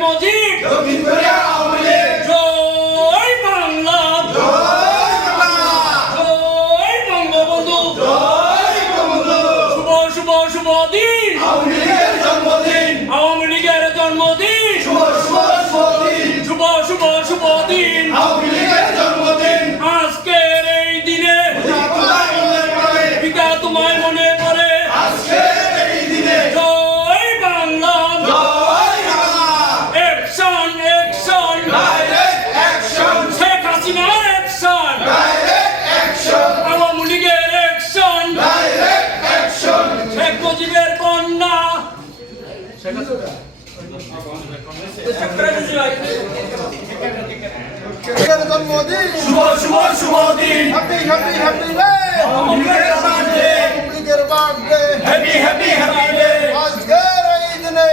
মুজিব দক্ষিণ কোরিয়া আওয়ামী লীগ জয় বাংলা জয় বঙ্গবন্ধু শুভ শুভ শুভ দিন আওয়ামী লীগের জন্মদিন শুভ শুভ শুভ দিন আজকের এই দিনে পিতা তোমায় মনে পড়ে জয় Bangla action action Sheikh Hasina action Awami লীগের অ্যাকশন শেখ মুজিবের কন্যা শুভ শুভ শুভ দিন happy happy happy day happy happy happy day আজকের এই দিনে